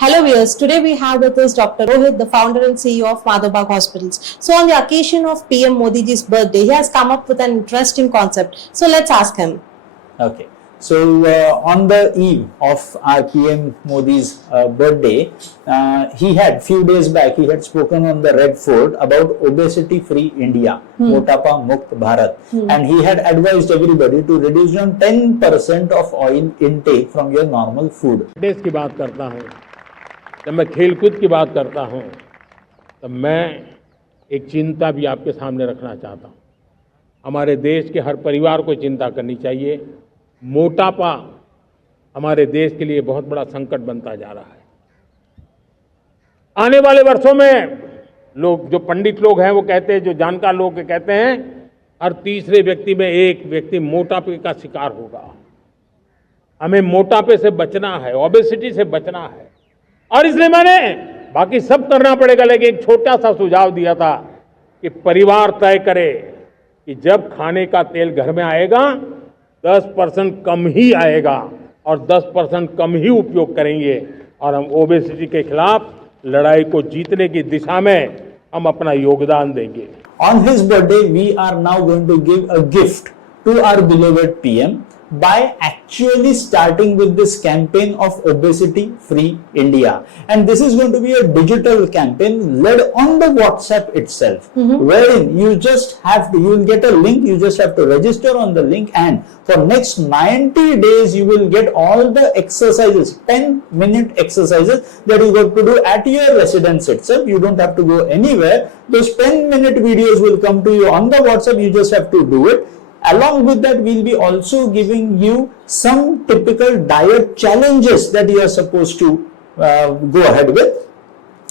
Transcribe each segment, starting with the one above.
Hello viewers, today we have with us Dr. Rohit, the founder and CEO of Madhobag Hospitals. So on the occasion of PM Modi ji's birthday, he has come up with an interesting concept. So let's ask him. Okay. So on the eve of our PM Modi's birthday, he had few days back he had spoken on the Red Fort about obesity-free India, Motapa Mukt Bharat, and he had advised everybody to reduce on 10% of oil intake from your normal food. देश की बात करता हूँ, जब मैं खेलकूद की बात करता हूँ, तब मैं एक चिंता भी आपके सामने रखना चाहता हूँ. हमारे देश के हर परिवार को चिंता करनी चाहिए. मोटापा हमारे देश के लिए बहुत बड़ा संकट बनता जा रहा है. आने वाले वर्षों में लोग, जो पंडित लोग हैं वो कहते हैं, जो जानकार लोग कहते हैं, हर तीसरे व्यक्ति में एक व्यक्ति मोटापे का शिकार होगा. हमें मोटापे से बचना है, ओबेसिटी से बचना है, और इसलिए मैंने बाकी सब करना पड़ेगा, लेकिन एक छोटा सा सुझाव दिया था कि परिवार तय करे कि जब खाने का तेल घर में आएगा 10% कम ही आएगा और 10% कम ही उपयोग करेंगे, और हम ओबेसिटी के खिलाफ लड़ाई को जीतने की दिशा में हम अपना योगदान देंगे. On his birthday, we are now going to give a gift to our beloved PM by actually starting with this campaign of obesity free India, and this is going to be a digital campaign led on the WhatsApp itself, wherein you will get a link, you just have to register on the link, and for next 90 days you will get all the exercises, 10-minute exercises that you got to do at your residence itself. You don't have to go anywhere. Those 10-minute videos will come to you on the WhatsApp. You just have to do it. Along with that, we'll be also giving you some typical diet challenges that you are supposed to go ahead with.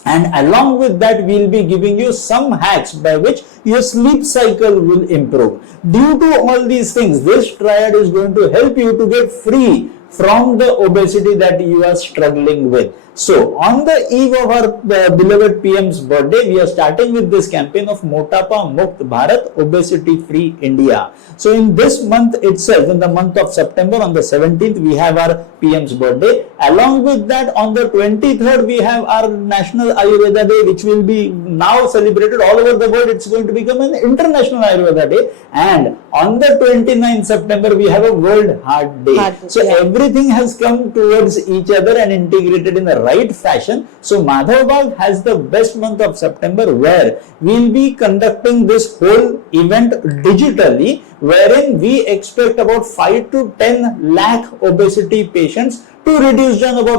And along with that, we'll be giving you some hacks by which your sleep cycle will improve. Due to all these things, this triad is going to help you to get free from the obesity that you are struggling with. So, on the eve of our beloved PM's birthday, we are starting with this campaign of Motapa Mukt Bharat, Obesity Free India. So, in this month itself, in the month of September, on the 17th, we have our PM's birthday. Along with that, on the 23rd, we have our National Ayurveda Day, which will be now celebrated all over the world. It's going to become an International Ayurveda Day. And on the 29th September, we have a World Heart Day. So, everything has come towards each other and integrated in the right fashion. So Madhobag has the best month of September, where we'll be conducting this whole event digitally, wherein we expect about 5 to 10 lakh obesity patients to reduce down about